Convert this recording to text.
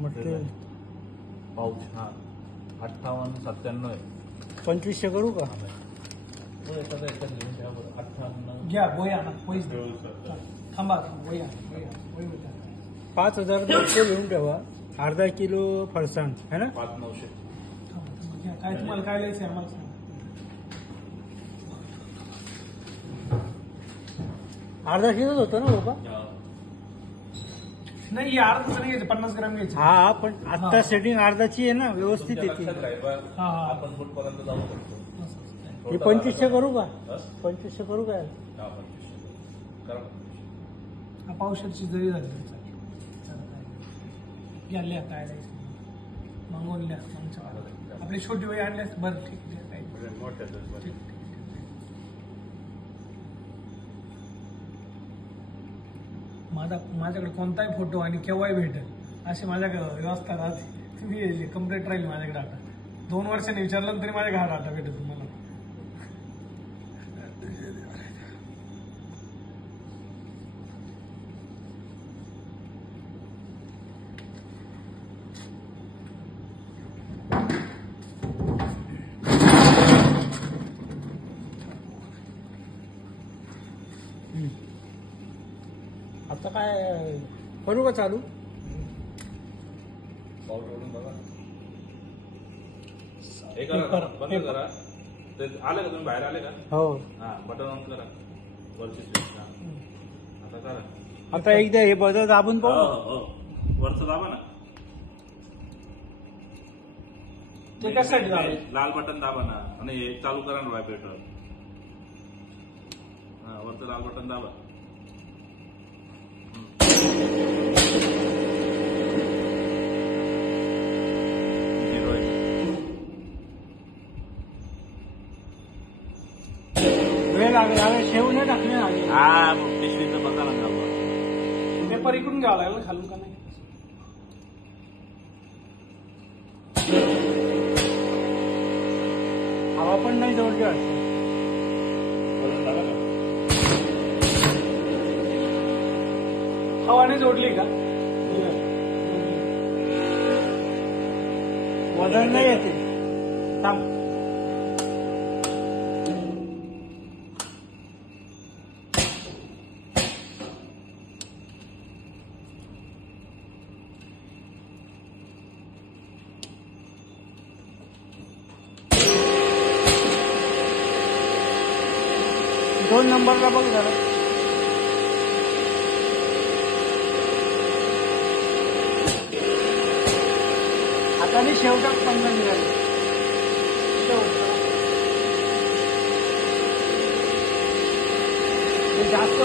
म्हटलं पाऊच हा 58-97 आहे. 2500 करू का? तो एखादा एखादा घेऊन द्या बरं. 58 घ्या वही आणा वही थांबा वही आणा वही 5200 घेऊन ठेवा. अर्धा किलो फरसाण है ना. 5900. घ्या. काय तुम्हाला काय लिहायचं आम्हाला सांगा. अर्धा किलोच होतं ना बाबा. नाही अर्धा नाही घ्यायचं 50 ग्राम घ्यायचं. हा पण आता सेटिंग अर्धाची आहे ना व्यवस्थित येते. हा. आपण फुटपर्यंत जाऊ शकतो. हे 2500 करू का? 2500 करू काय? हा 2500 करा. हा पावशेरची जरी झाली घ्या लिहा काय लिहायचं मागून लिहा मागच्या वाला. आपली छोटी वही आणल्यास बरं ठीक आहे काही मोठ्या ठीक. माझ्याकडे कोणताही फोटो आणि केव्हाही भेटेल अशी माझ्याकडे व्यवस्था राहते. तुम्ही कम्प्लीट राहील माझ्याकडे आता 2 वर्षांनी विचारलं तरी माझ्याकडे हा डाटा भेटेल तुम्हाला. आता काय करू का चालू? पाऊच ओढून बघा. हे करा बंद करा. ते आले का तुम्ही बाहेर आले का? हो. हा बटन ऑन करा वरची स्विच. आता करा. आता एकदा हे बदल दाबून हो पाहू. हो वरचं दाबा ना. ते कशासाठी दाबायचं? लाल बटन दाबा ना आणि हे चालू करा ना व्हायब्रेटर. हा वरचं लाल बटन दाबा. वेळ लागेल शेव नाही टाकले ना. हा पिशवीचं बघा ना दाबा. पेपर इकडून घ्यावा लागेल खालून का नाही. हवा पण नाही जोडली वाटतं. वरून दाबा ना. हवाने जोडली का? वजन नाही येते. थांब. दोन नंबरला बघ जरा. आता मी शेवटात 15 निघाली. जास्त